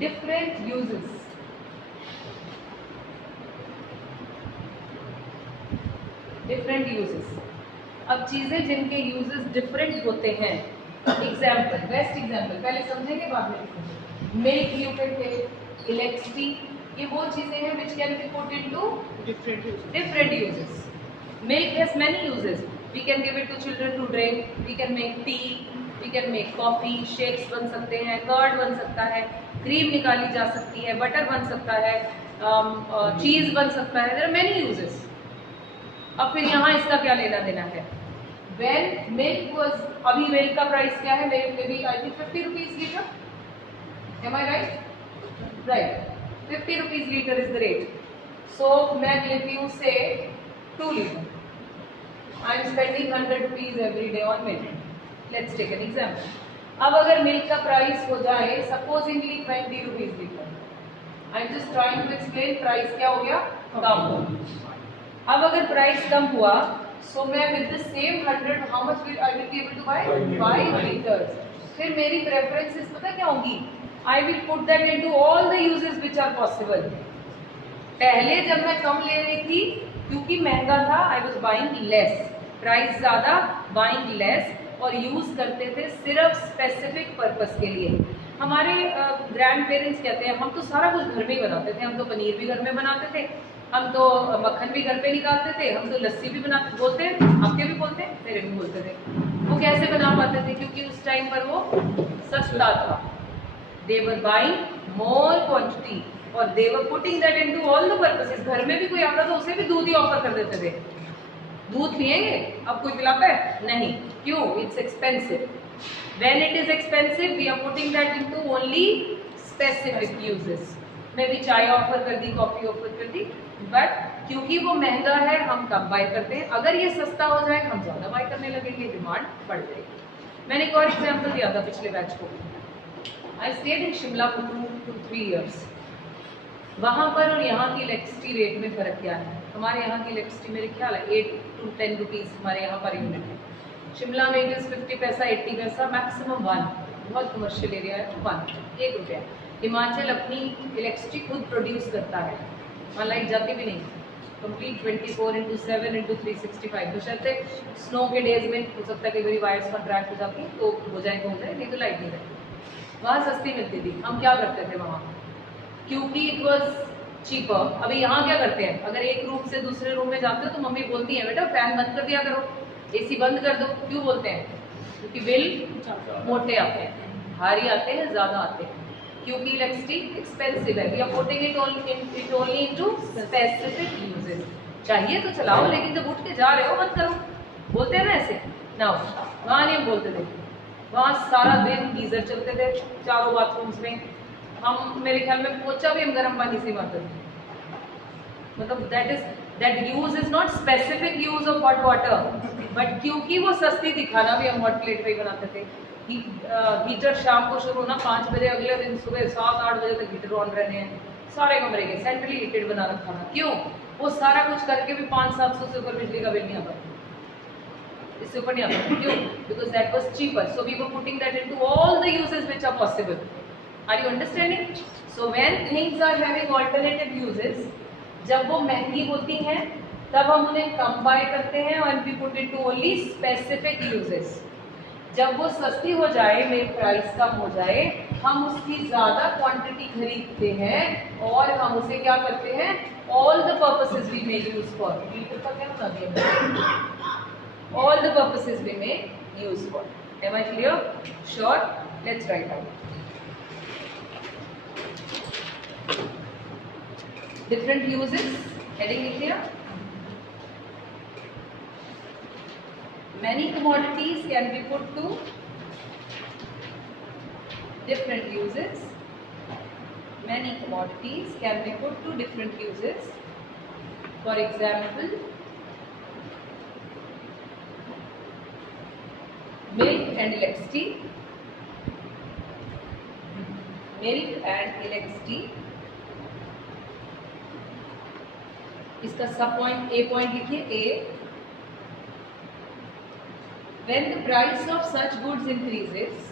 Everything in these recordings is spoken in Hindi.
Different uses. डिफरेंट यूजेस, अब चीजें जिनके यूजेस डिफरेंट होते हैं, एग्जाम्पल, बेस्ट एग्जाम्पल पहले समझेंगे बाद में लिखेंगे। Milk you can take, electricity, ये वो चीजें हैं which can be put into different uses. Milk has many uses. We can give it to children to drink. We can make tea. We can make coffee. Shakes बन सकते हैं, कर्ड बन सकता है, क्रीम निकाली जा सकती है, बटर बन सकता है, चीज बन सकता है. There are many uses. अब फिर यहाँ इसका क्या लेना देना है? When milk was, अभी मिल्क का प्राइस क्या है? May be I think 50 rupees litre. Am I right? Right. 50 rupees litre is the rate. So मैं लेती हूँ say 2 litre. I am spending 100 rupees every day on milk. Let's take an example. अब अगर मिल्क का प्राइस हो जाए supposingly 20 rupees litre, I am just trying to explain price क्या हो गया, कम हो. अब अगर प्राइस कम हुआ, सो मैं with the same 100 how much will I will be able to buy 5 litres. फिर मेरी प्रेफरेंसेस पता क्या होंगी? I will put that into all the uses which are possible. पहले जब मैं कम ले रही थी क्योंकि महंगा था, I was buying less, price ज्यादा, बाइंग लेस, और यूज करते थे सिर्फ स्पेसिफिक पर्पस के लिए. हमारे ग्रैंड पेरेंट्स कहते हैं हम तो सारा कुछ घर में ही बनाते थे. हम तो पनीर भी घर में बनाते थे, हम तो मक्खन भी घर पे निकालते थे, हम तो लस्सी भी बनाते, बोलते हैं आपके भी बोलते हैं, मेरे भी बोलते थे. वो कैसे बना पाते थे? क्योंकि उस टाइम पर वो सस्ता था. दे वर बाइंग मोर क्वांटिटी और they were putting that into all the purposes. घर में भी कोई आता था उसे भी दूध ही ऑफर कर देते थे. दूध पिएंगे? अब कोई पिलाता है? नहीं. क्यों? It's expensive. When it is expensive we are putting that into only specific uses. मैं भी चाय ऑफर कर दी, कॉफी ऑफर कर दी, बट क्योंकि वो महंगा है हम कम बाय करते हैं. अगर ये सस्ता हो जाए हम ज़्यादा बाय करने लगेंगे, डिमांड बढ़ जाएगी. मैंने एक और एग्जाम्पल दिया था पिछले बैच को. I stayed in Shimla for 2 to 3 years. वहाँ पर और यहाँ की इलेक्ट्रिसिटी रेट में फ़र्क क्या है? हमारे यहाँ की इलेक्ट्रिसिटी मेरे ख्याल है 8 to 10 रुपीज़ हमारे यहाँ पर यूनिट है. शिमला में इट इज़ 50 पैसा, 80 पैसा, मैक्सिमम 1. बहुत कमर्शियल एरिया है तो 1 रुपया. हिमाचल अपनी इलेक्ट्रिसिटी खुद प्रोड्यूस करता है, वहाँ लाइट जाती भी नहीं. कंप्लीट 24/7/365. बशर्ते स्नो के डेज में हो सकता है कई बार वायर्स कॉन्ट्रैक्ट हो जाती हैं तो हो जाए, नहीं तो लाइट नहीं रहती. वहाँ सस्ती मिलती थी. हम क्या करते थे वहाँ? क्योंकि इट वॉज चीपर. अभी यहाँ क्या करते हैं? अगर एक रूम से दूसरे रूम में जाते हो तो मम्मी बोलती है बेटा फैन बंद कर दिया करो, एसी बंद कर दो. क्यों बोलते हैं? क्योंकि बिल मोटे आते हैं, भारी आते हैं, ज़्यादा आते हैं. क्योंकि इलेक्ट्रिसिटी एक्सपेंसिव है. We are putting it only into specific uses. चाहिए तो चलाओ, लेकिन जब उठ के जा रहे हो मत करो. बोलते हैं ना ऐसे ना. वहाँ नहीं बोलते थे. वहाँ सारा दिन गीजर चलते थे चारों बाथरूम्स में. हम मेरे ख्याल में पोछा भी हम गर्म पानी से मारते थे. मतलब that use is not specific use of hot water, but क्योंकि वो सस्ती दिखाना भी हम हॉट प्लेट पे ही बनाते थे. हीटर शाम को शुरू होना 5 बजे, अगले दिन सुबह 7-8 बजे तक हीटर ऑन रहने हैं. सारे कमरे के सेंट्रली हीटेड बना रखा था. क्यों? वो सारा कुछ करके भी 500-700 से ऊपर बिजली का बिल नहीं आता, इससे ऊपर नहीं आता. क्यों? Because that was cheaper. So we were putting that into all the uses which are possible. Are you understanding? So when things are having alternative uses, जब वो महंगी होती हैं तब हम उन्हें कम बाय करते हैं और we put into only specific uses. जब वो सस्ती हो जाए, मेरी प्राइस कम हो जाए, हम उसकी ज़्यादा क्वांटिटी खरीदते हैं और हम उसे क्या करते हैं? All the purposes we may use for. Litre का क्या बता दिया? All the purposes we may use for. Am I clear? Sure? Let's write out. Different uses, heading लिख लिया. Many commodities can be put to different uses. Many commodities can be put to different uses. For example, milk and electricity. Milk and electricity. इसका सब पॉइंट ए पॉइंट लिखिए. ए, when the price of such goods increases,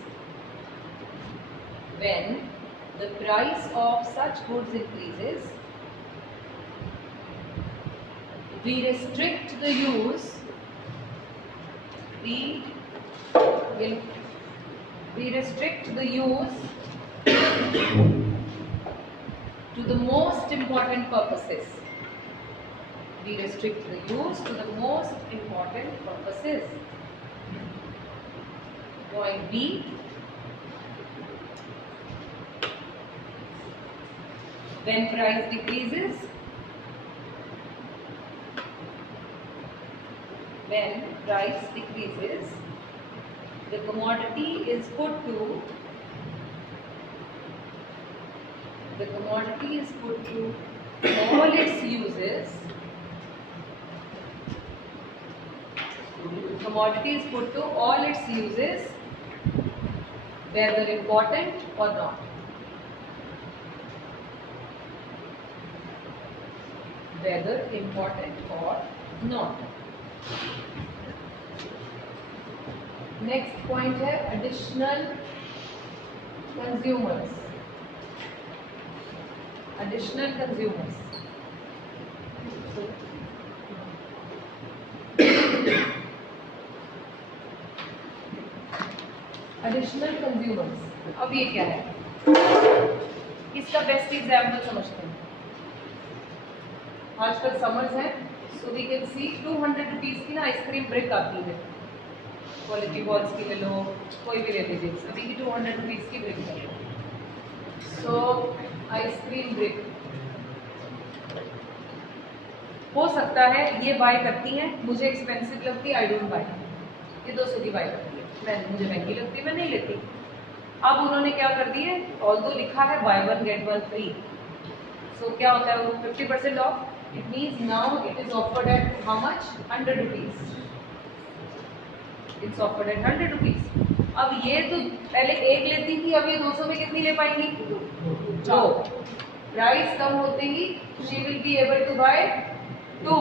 when the price of such goods increases, we restrict the use, we restrict the use to the most important purposes. We restrict the use to the most important purposes. Point B, when price decreases, the commodity is put to all its uses. Commodity is put to all its uses, whether important or not. Whether important or not. Next point है additional consumers. Additional consumers. Additional consumers. अब ये क्या है? इसका बेस्ट एग्जाम्पल समझते हैं. आजकल समर्स हैं, so we can see 200 rupees की ना आइसक्रीम ब्रिक आती है. क्वालिटी बॉल्स की ले लो, कोई भी ले लीजिए. सभी की 200 रुपीज़ की ब्रिक है. सो आइसक्रीम ब्रिक हो सकता है ये बाय करती हैं, मुझे एक्सपेंसिव लगती है, आई डोंट बाय. ये 200 की बाय करती है, मुझे महंगी लगती है, मैं नहीं लेती. अब उन्होंने क्या कर दिए, ऑल्दो लिखा है buy one get one free, so क्या होता है वो 50% off. It means now it is offered at how much, 100 rupees. It's offered at 100 rupees. अब ये तो पहले एक लेती थी, अब ये 200 में कितनी ले पाएंगी? 2. प्राइस कम होते ही she will be able to buy 2.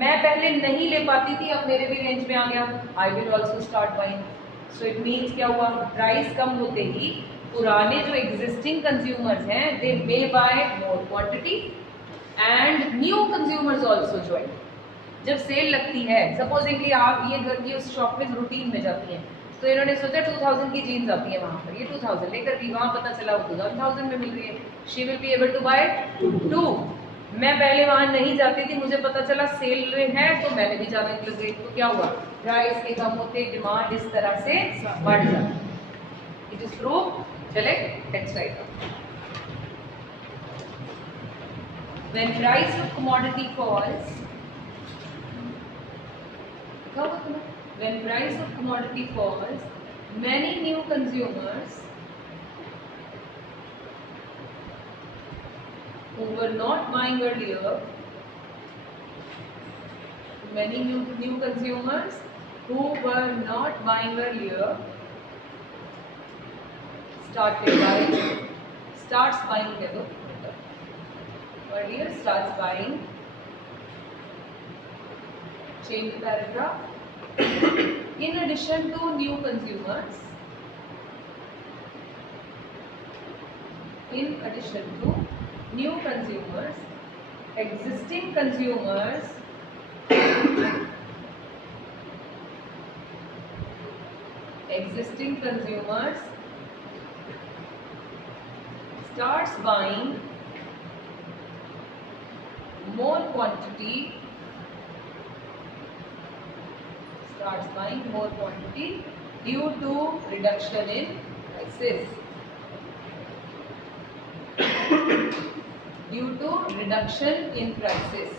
मैं पहले नहीं ले पाती थी, अब मेरे भी रेंज में आ गया, I will also start buying. So it means क्या हुआ, प्राइस कम होते ही पुराने जो एग्जिस्टिंग कंज्यूमर्स हैं they may buy more quantity and new consumers also join. जब सेल लगती है, सपोजिंगली आप ये घर की उस शॉप में रूटीन में जाती हैं, तो इन्होंने सोचा 2000 की जीन्स आती है वहाँ पर, ये 2000 लेकर भी वहाँ पता चला वो 2000 में मिल रही है. She will be able to buy 2. मैं पहले वहाँ नहीं जाती थी, मुझे पता चला सेल है तो मैंने भी जाने लग गई. तो क्या हुआ, प्राइस के कम होते डिमांड इस तरह से बढ़ जाती. It is prove. चले next item. When price of commodity falls, when price of commodity falls, many new consumers who were not buying earlier, many new consumers who were not buying earlier starts buying earlier, starts buying. Change the paragraph. In addition to new consumers, existing consumers starts buying more quantity due to reduction in prices.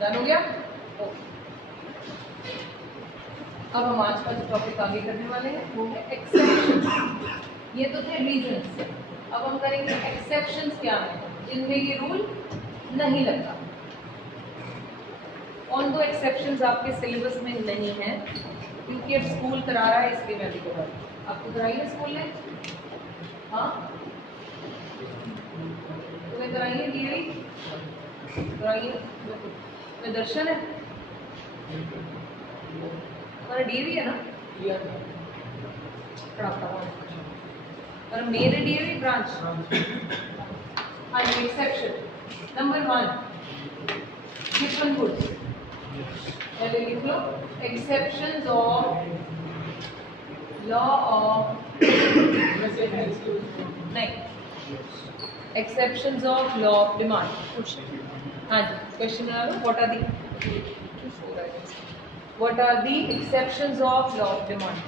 Done हो गया? ओके. अब हम आज का जो टॉपिक आगे करने वाले हैं वो है एक्सेप्शंस. ये तो थे रीजंस. अब हम करेंगे एक्सेप्शंस क्या है जिनमें ये रूल नहीं लगता. ऑन दो एक्सेप्शंस आपके सिलेबस में नहीं है क्योंकि अब स्कूल करा रहा है, इसलिए मैं भी करा रही हूँ. आपको कराइए स्कूल ने? हाँ, तुम्हें कराइए? डीएवी कराइए? तुम्हें दर्शन है? तुम्हारा डीएवी है ना? और मेरे DAV branch and exception. Number 1, given goods. पहले लिख लो exceptions of law of नहीं exceptions of law of demand. हाँ जी क्वेश्चन है what are the exceptions of law of demand?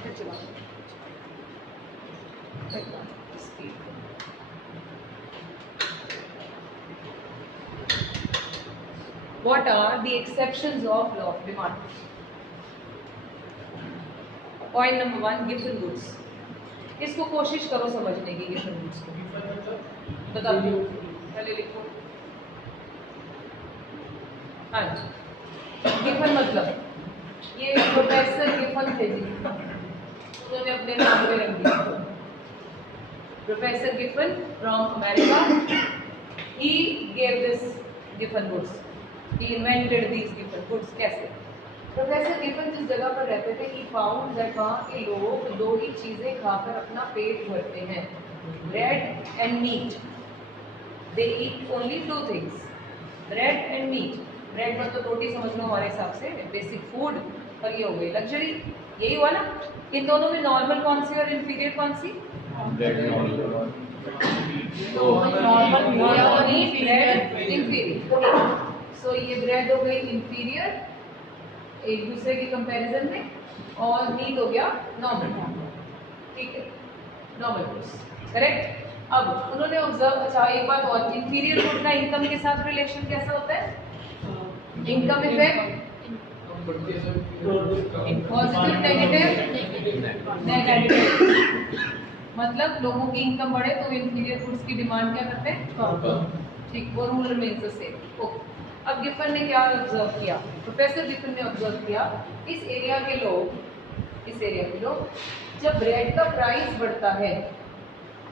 What are the exceptions of law of demand? Point number 1, given goods. इसको कोशिश करो समझने की given goods को बताओ पहले लिखो हाँ गिफन मतलब ये प्रोफेसर गिफन थे जी उन्होंने अपने नाम पे रख दिया professor Giffen from America he gave this given goods he invented these given goods कैसे प्रोफेसर गिफन जिस जगह पर रहते थे he found that वहाँ के लोग दो ही चीजें खाकर अपना पेट भरते हैं bread and meat they eat only two things bread and meat bread मतलब रोटी समझ लो हमारे हिसाब से बेसिक फूड और ये हो गई लग्जरी यही हुआ ना इन दोनों में नॉर्मल कौन सी और इंफीरियर कौन सी नॉर्मल इंफीरियर सो ये ब्रेड हो गई इंफीरियर एक दूसरे के कंपैरिजन में और मीट हो गया नॉर्मल ठीक है नॉर्मल करेक्ट अब उन्होंने ऑब्जर्व अच्छा एक बात और इंफीरियर फूड का इनकम के साथ रिलेशन कैसा होता है इनकम इफेक्ट पॉजिटिव नेगेटिव मतलब लोगों की इनकम बढ़े तो इंफीरियर गुड्स की डिमांड क्या करते हैं ठीक वो rule remains the same okay अब गिफन ने क्या ऑब्जर्व किया प्रोफेसर गिफन ने ऑब्जर्व किया इस एरिया के लोग जब ब्रेड का प्राइस बढ़ता है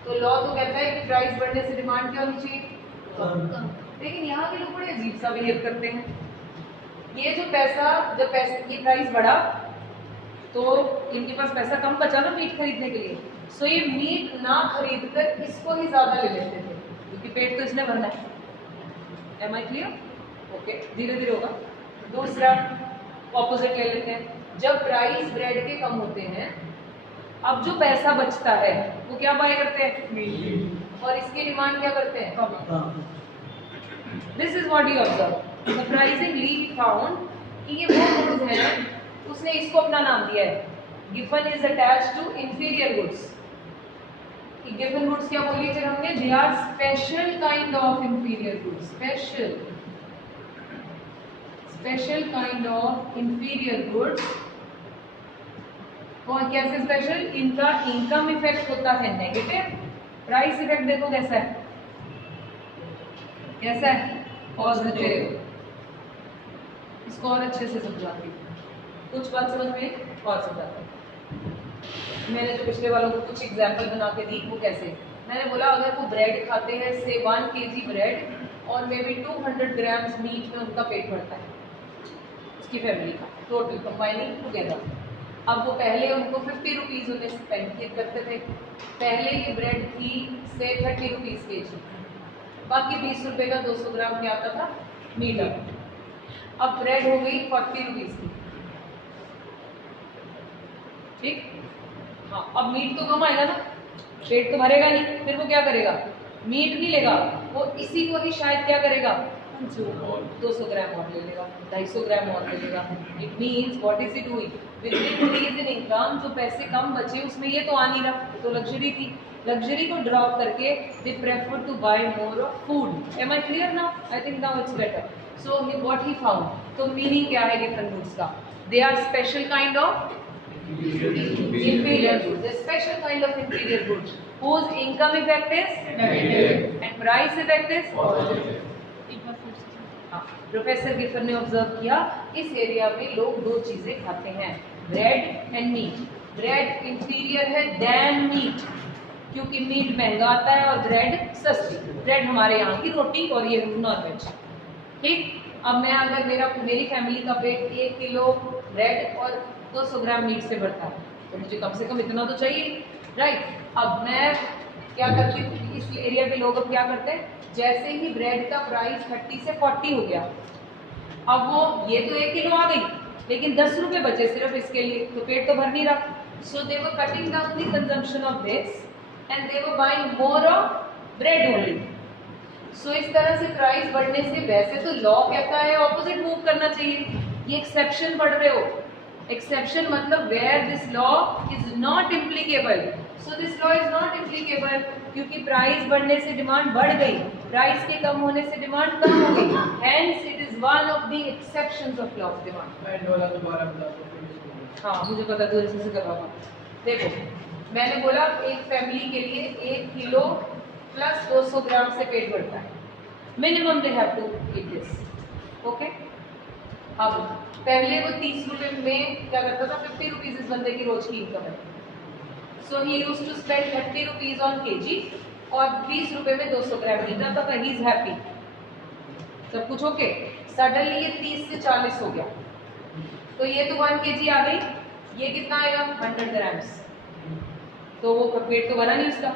तो लॉ तो कहता है कि प्राइस बढ़ने से डिमांड क्या होनी चाहिए लेकिन यहाँ के लोग बड़े अजीब सा बिहेव करते हैं ये जो ये प्राइस बढ़ा तो इनके पास पैसा कम बचा ना मीट खरीदने के लिए सो ये मीट ना खरीद कर इसको ही ज्यादा ले लेते थे क्योंकि पेट तो इसने भरना है एम आई क्लियर ओके धीरे धीरे होगा दूसरा ऑपोजिट ले लेते हैं जब प्राइस ब्रेड के कम होते हैं अब जो पैसा बचता है वो क्या बाय करते हैं और इसकी डिमांड क्या करते हैं this is what you observe surprisingly he found कि ये वो गुड्स हैं उसने इसको अपना नाम दिया है Giffen is attached to inferior goods given goods क्या बोलिए फिर हमने they are special kind of inferior goods special kind of inferior goods और कैसे स्पेशल इनका इनकम इफेक्ट होता है नेगेटिव प्राइस इफेक्ट देखो कैसा है पॉजिटिव इसको और अच्छे से समझाती हूँ कुछ बात समझ में और समझाती हूँ मैंने जो पिछले वालों को कुछ एग्जाम्पल बना के दी वो कैसे मैंने बोला अगर वो ब्रेड खाते हैं से 1 kg ब्रेड और मे बी 200 ग्राम्स मीट में उनका पेट भरता है उसकी फैमिली का टोटल कंबाइनिंग टुगेदर अब वो पहले उनको 50 रुपीज़ उन्हें स्पेंड किए करते थे पहले ये ब्रेड थी से 30 रुपीज़ kg बाकी 20 रुपये का 200 ग्राम क्या आता था मीट अब ब्रेड हो गई 40 रुपीज़ की ठीक हाँ अब मीट तो कम आएगा ना पेट तो भरेगा नहीं फिर वो क्या करेगा मीट नहीं लेगा वो इसी को ही शायद क्या करेगा 200 ग्राम और ले लेगा 250 ग्राम और ले लेगा it means what is it doing with increase in income जो पैसे कम बचे उसमें ये तो आ नहीं रहा तो लग्जरी थी लग्जरी को ड्रॉप करके they prefer to buy more of food am I clear now I think now it's better so what he found तो मीनिंग क्या है डिफरेंट गुड्स का they are special kind of inferior goods a special kind of inferior goods whose income effect is negative and price effect is positive professor Giffen ने ऑब्जर्व किया इस एरिया में लोग दो चीजें खाते हैं bread and meat bread inferior है देन मीट क्योंकि मीट महंगा आता है और ब्रेड सस्ती ब्रेड हमारे यहाँ की रोटी और ये नॉनवेज ठीक अब मैं अगर मेरी फैमिली का पेट 1 किलो ब्रेड और 200 ग्राम मीट से बढ़ता है तो मुझे कम से कम इतना तो चाहिए, राइट। अब मैं क्या करती हूँ, इस एरिया के लोग अब क्या करते हैं, जैसे ही ब्रेड का प्राइस 30 से 40 हो गया, अब वो ये तो 1 किलो आ गई, लेकिन 10 रुपए बचे सिर्फ इसके लिए, तो पेट तो भर नहीं रहा। So they were cutting down the consumption of this and they were buying more of bread only. So इस तरह से प्राइस बढ़ने से, वैसे तो लॉ कहता है ऑपोजिट मूव करना चाहिए, ये एक्सेप्शन पढ़ रहे हो। एक्सेप्शन मतलब where this law is not implicable. So this law is not implicable क्योंकि प्राइस बढ़ने से डिमांड बढ़ गई, प्राइस के कम होने से डिमांड कम हो गई, hence it is one of the exceptions of law of demand. हाँ मुझे पता, तो ऐसे से करवा। देखो मैंने बोला एक फैमिली के लिए 1 किलो प्लस 200 ग्राम से पेट भरता है, minimum they have to eat this, okay. अब पहले वो 30 रुपए में क्या करता था, 50 रुपीज इस बंदे की रोज की इनकम है। So he used to spend 30 rupees on KG और 20 रुपए में 200 ग्राम मिल जाता था, ही इज हैप्पी, सब कुछ ओके। सडनली ये 30 से 40 हो गया, तो ये तो 1 केजी आ गई, ये कितना आएगा 100 ग्राम्स, तो वो पेट तो भरा नहीं उसका।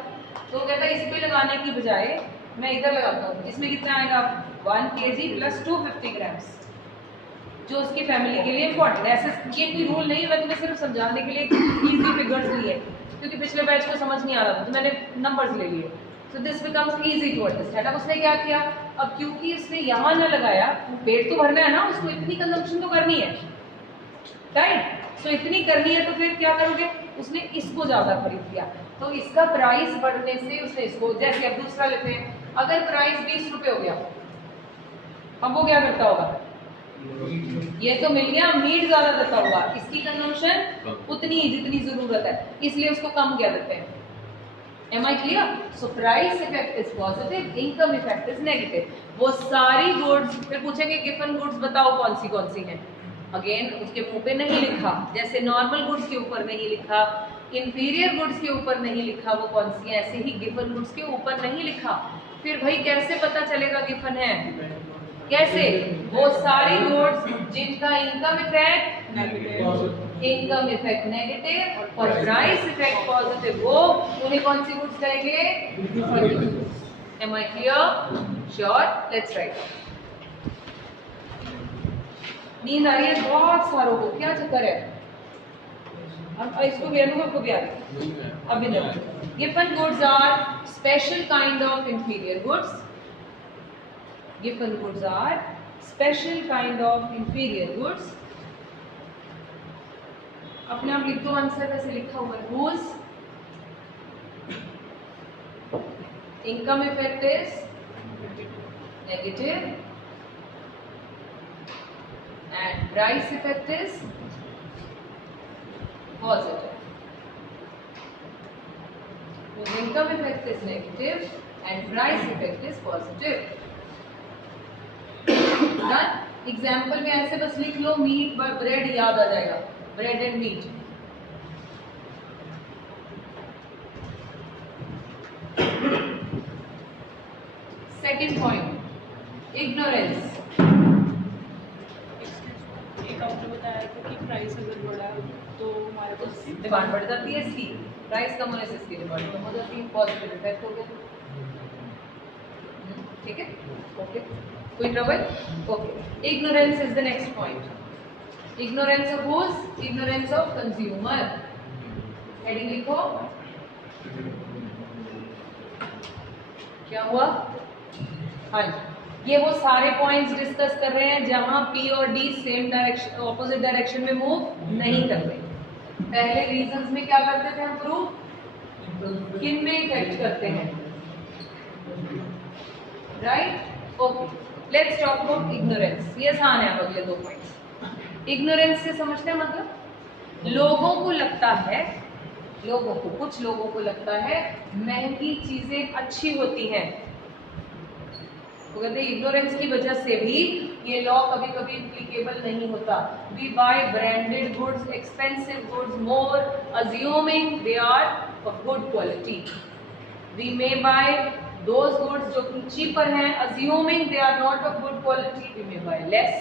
तो वो कहता है इस पे लगाने की बजाय मैं इधर लगाता हूँ, इसमें कितना आएगा 1 केजी प्लस 250 ग्राम्स, जो उसकी फैमिली के लिए इम्पोर्टेंट है। ऐसे ये कोई रूल नहीं, मैं तुम्हें सिर्फ समझाने के लिए इजी फिगर्स लिए, क्योंकि पिछले बैच को समझ नहीं आ रहा था तो मैंने नंबर्स ले लिए। So this becomes easy to understand. अब उसने क्या किया, अब क्योंकि उसने यहाँ ना लगाया, पेट तो भरना है ना उसको, इतनी कंजम्पशन तो करनी है, राइट। सो इतनी करनी है तो फिर क्या करोगे, उसने इसको ज्यादा खरीद लिया, तो इसका प्राइस बढ़ने से उसने इसको, जैसे अब दूसरा लेते हैं, अगर प्राइस 20 रुपए हो गया, अब वो क्या करता होगा, ये तो मिल गया, मीट ज्यादा देता होगा, इसकी कंजम्पशन उतनी जितनी जरूरत है, इसलिए उसको कम क्या देते हैं। Am I clear? So price effect is positive, income effect is negative. वो सारी गुड्स, फिर पूछेंगे गिवन गुड्स बताओ कौन सी हैं, अगेन उसके मुंह पे नहीं लिखा, जैसे नॉर्मल गुड्स के ऊपर नहीं लिखा, इंफीरियर गुड्स के ऊपर नहीं लिखा वो कौन सी है, ऐसे ही गिवन गुड्स के ऊपर नहीं लिखा। फिर भाई कैसे पता चलेगा गिवन है, कैसे, वो सारी गुड्स जिनका इनकम इफेक्ट नेगेटिव और प्राइस इफेक्ट पॉजिटिव, वो उन्हें कौन सी गुड्स कहेंगे। Am I clear? Sure. Let's write. नींद आ रही है बहुत सारों को, क्या चक्कर है, अब इसको भी अनुभव को भी आ रही है। अभी देखो, given goods are special kind of inferior goods, given goods are special kind of inferior goods. अपने आप लिख दो आंसर, वैसे लिखा हुआ है, whose income effect is negative and price effect is positive. Whose income effect is negative and price effect is positive. Done. Example में ऐसे बस लिख लो, मीट ब्रेड याद आ जाएगा, bread and meat. Second point, ignorance. एक आपने बताया था कि प्राइस अगर बढ़ा तो हमारे पास डिमांड बढ़ जाती है इसकी, प्राइस कम होने से इसकी डिमांड कम हो जाती है, पॉजिटिव इफेक्ट हो गया, ठीक है, ओके, कोई trouble, okay. Ignorance is the next point. Ignorance of whose, ignorance of consumer. Heading लिखो, क्या हुआ, हाँ, ये वो सारे पॉइंट्स डिस्कस कर रहे हैं जहां पी और D same direction, opposite direction में मूव नहीं करते। पहले रीजंस में क्या करते थे हम प्रूव, किन में इफेक्ट करते हैं, right, okay. Let's talk about ignorance. ये आसान है, अब अगले 2 पॉइंट्स। इग्नोरेंस से समझते हैं मतलब, लोगों को लगता है, लोगों को, कुछ लोगों को लगता है महंगी चीजें अच्छी होती हैं, तो कहते हैं इग्नोरेंस की वजह से भी ये लॉ कभी कभी एप्लीकेबल नहीं होता। We buy branded goods, expensive goods more assuming they are of good quality. We may buy those goods जो कि चीपर हैं, assuming they are not of good quality, we may buy less.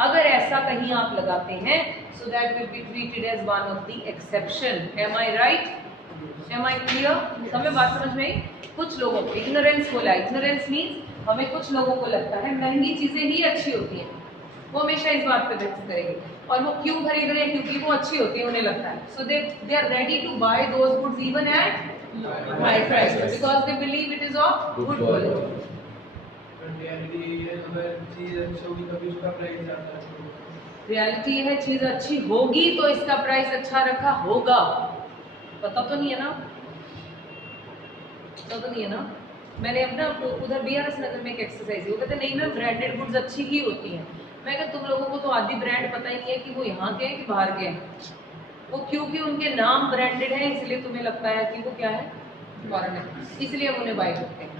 अगर ऐसा कहीं आप लगाते हैं so that will be treated as one of the exception. Am I right? Am I clear? हमें बात समझ में आई? कुछ लोगों को ignorance बोला, ignorance means हमें कुछ लोगों को लगता है महंगी चीजें ही अच्छी होती हैं, वो हमेशा इस बात पे बहस करेंगे, और वो क्यों खरीद रहे हैं? क्योंकि वो अच्छी होती है उन्हें लगता है, so they are ready to buy those goods even at high price because they believe it is of good quality. Reality है चीज अच्छी होगी तो इसका प्राइस अच्छा रखा होगा, पता तो नहीं है ना, पता तो नहीं है ना। मैंने अपना उधर BRS नगर में एक एक्सरसाइज, वो कहते नहीं मैम ब्रांडेड गुड्स अच्छी ही होती हैं। मैं कहता तुम लोगों को तो आधी ब्रांड पता ही नहीं है कि वो यहाँ के हैं कि बाहर के हैं, वो क्योंकि उनके नाम ब्रांडेड है इसलिए तुम्हें लगता है कि वो क्या है, फॉरेनर, इसलिए हम उन्हें बाय करते हैं।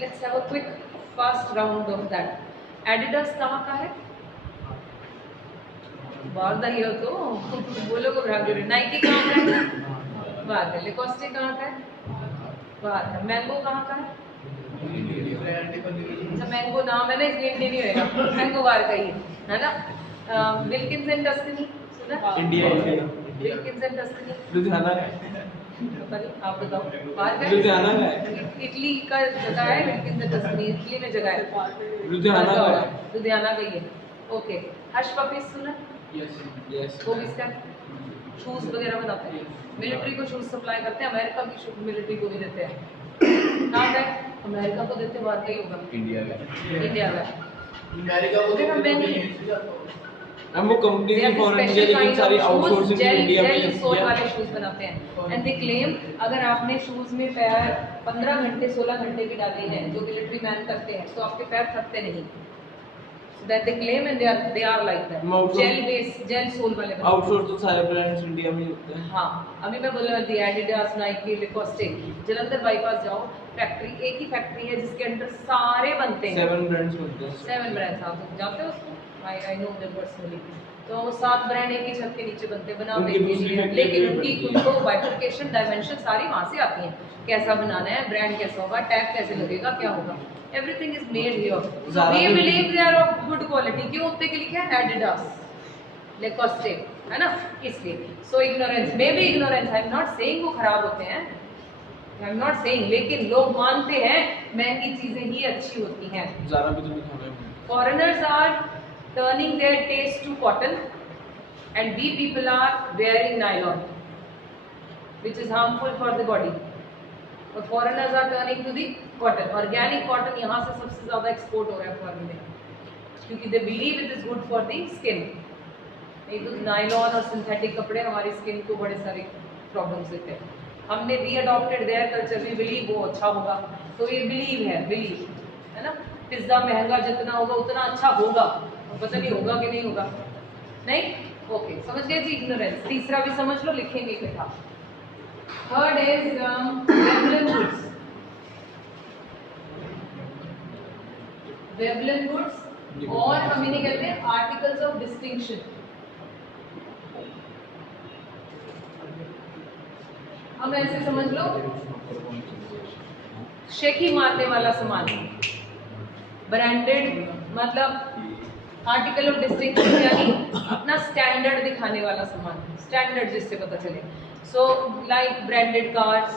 Let's have a quick fast round of that. Adidas कहाँ का है? बाहर का ही हो तो बोलो को भाग रहे। नाइकी कहाँ का है? बाहर का। लेकोस्टे कहाँ का है? बाहर का। मैंगो कहाँ का है? अच्छा मैंगो नाम है ना इसलिए इंडियन नहीं होएगा, मैंगो बाहर का ही है ना। विल्किंस एंड टस्कनी सुना? India. Wilkins and Tuscany Ludhiana पता नहीं, आप बताओ। बाहर का लुधियाना का है। इटली का जगह है विल्किंस एंड टस्कनी, इटली में जगह है, लुधियाना का है। लुधियाना का ही है। ओके हश पपीज सुना? यस वो किसका? शूज वगैरह बनाते हैं, मिलिट्री को शूज सप्लाई करते हैं, अमेरिका की मिलिट्री को भी देते हैं। कहाँ का है? अमेरिका को देते हैं, बाहर का ही होगा, इंडिया का। इंडिया का। अमेरिका को देखो मैंने हम वो कंपनी की फॉरेन में लेकिन सारी आउटसोर्सिंग इंडिया में जेल सोल वाले शूज बनाते हैं एंड दे क्लेम अगर आपने शूज में पैर 15 घंटे 16 घंटे भी डाले हैं जो मिलिट्री मैन करते हैं तो आपके पैर थकते नहीं। That they claim and they are like that. Gel base, gel sole वाले बनाते हैं। आउटसोर्स तो सारे ब्रांड्स इंडिया में ही होते हैं। हाँ अभी मैं बोलने वाली थी एडिडास, नाइकी, लेकोस्टे। जलंधर बाईपास जाओ, फैक्ट्री एक ही फैक्ट्री है जिसके अंदर सारे बनते हैं। 7 ब्रांड्स बनते हैं। 7 ब्रांड्स आप जानते हो उसको? I know them personally. तो वो 7 ब्रांड एक ही छत के नीचे बनते हैं बनाने के लिए, लेकिन उनकी उनको बाइफरकेशन डायमेंशन सारी वहाँ से आती हैं, कैसा बनाना है, ब्रांड कैसा होगा, टैग कैसे लगेगा, क्या होगा, everything is made here. So we believe they are of good quality. क्यों उत्ते के लिखा है एडिडास, लेकोस्टे, है ना, इसलिए। So ignorance, may be ignorance, I am not saying वो खराब होते हैं, आई एम नॉट सेइंग, लेकिन लोग मानते हैं महंगी चीजें ही अच्छी होती हैं। ज़रा भी तो दिखाना है। Foreigners are turning their taste to cotton and we people are wearing nylon which is harmful for the body, और foreigners are turning to the cotton। organic cotton यहाँ से सबसे ज़्यादा एक्सपोर्ट हो रहा है फॉरेन में क्योंकि they believe it is good for the skin। नहीं तो नाइलॉन और सिंथेटिक कपड़े हमारी स्किन को बड़े सारे प्रॉब्लम्स देते हैं। हमने रीअडॉप्टेड देयर कल्चर, वी बिलीव वो अच्छा होगा, तो ये बिलीव है ना। पिज्जा महंगा जितना होगा उतना अच्छा होगा, और पता नहीं होगा कि नहीं होगा, नहीं। ओके समझ गए जी इग्नोरेंस। तीसरा भी समझ लो, लिखेंगे लिखा। Third is Veblen goods. Veblen goods और हम इन्हें कहते हैं आर्टिकल्स ऑफ डिस्टिंक्शन। हम ऐसे समझ लो, शेखी मारने वाला सामान, ब्रांडेड मतलब आर्टिकल ऑफ डिस्टिंक्शन यानी अपना स्टैंडर्ड दिखाने वाला सामान, स्टैंडर्ड जिससे पता चले। So like branded cars,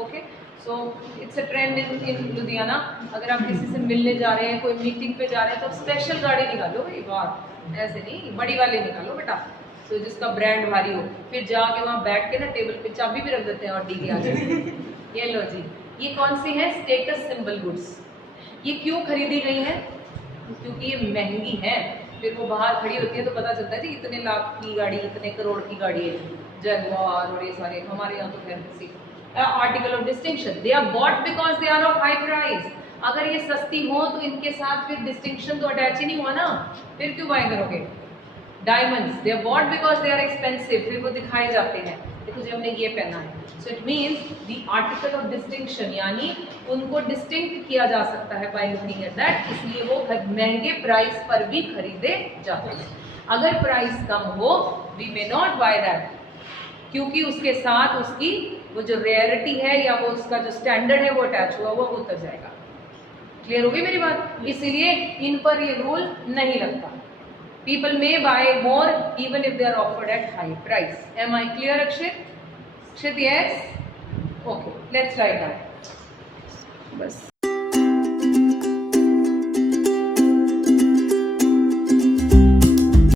okay. So it's a trend in Ludhiana. अगर आप किसी से मिलने जा रहे हैं, कोई मीटिंग पे जा रहे हैं, तो स्पेशल गाड़ी निकालो भाई बाहर, ऐसे नहीं बड़ी वाली निकालो बेटा, तो जिसका ब्रांड भारी हो। फिर जाके वहाँ बैठ के ना टेबल पे चाबी भी रख देते हैं और डी के आगे। ये लो जी, ये कौन सी है? Status symbol goods. ये क्यों खरीदी गई है? क्योंकि ये महंगी है। फिर वो बाहर खड़ी होती है तो पता चलता है जी इतने लाख की गाड़ी, इतने करोड़ की गाड़ी है, जगुआर और ये सारे। हमारे यहाँ तो खैर किसी article of distinction, they are bought because they are of high price. अगर ये सस्ती हो तो इनके साथ फिर डिस्टिंक्शन तो अटैच ही नहीं हुआ ना, फिर क्यों बाय करोगे? Diamonds, they are bought because they are expensive, फिर वो दिखाए जाते हैं, देखो जी हमने ये पहना है। So it means the article of distinction, यानी उनको डिस्टिंक्ट किया जा सकता है बाय लुकिंग एट दैट, इसलिए वो महंगे प्राइस पर भी खरीदे जाते हैं। अगर प्राइस कम हो, we may not buy that, क्योंकि उसके साथ उसकी वो जो रेयरिटी है या वो उसका जो स्टैंडर्ड है वो अटैच हुआ, वो उतर जाएगा। क्लियर होगी मेरी बात? इसीलिए इन पर ये रूल नहीं लगता। People may buy more even if they are offered at high price. Am I clear, Akshit? Akshit, yes? Okay, let's write down. बस